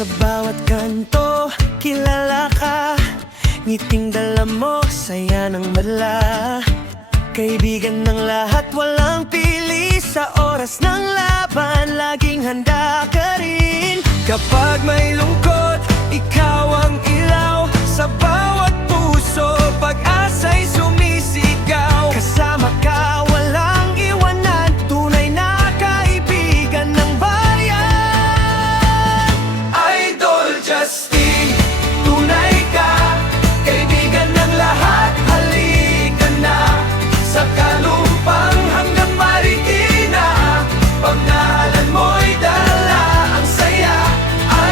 Sa bawat kanto, kilala ka. Ngiting dala mo, saya ng madla. Kaibigan ng lahat, walang pili. Sa oras ng laban, laging handa ka rin. Kapag may lungkot, ikaw ang ilaw. Sa bawat puso, pag-asa'y sumisigaw. Kasama ka, walang iwanan. Tunay na kaibigan ng bayan. Idol Justin, tunay ka. Kaibigan ng lahat, halika na. Sa Kalumpang hanggang Marikina, pagnahalan mo'y dala ang saya.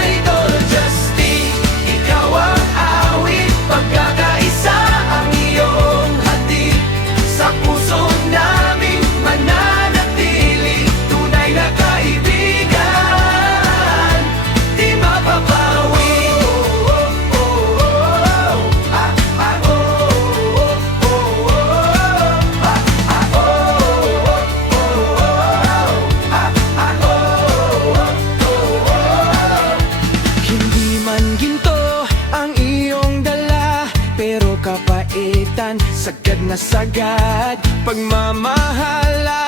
Idol Justin, ikaw ang awit. Pagkakaisa ang iyong hatid. Sa puso naming mananatili. Tunay na kaibigan, di mapapawi. Hindi man ginto ang iyong dala, pero kapaitan, sagad na sagad. Pagmamahala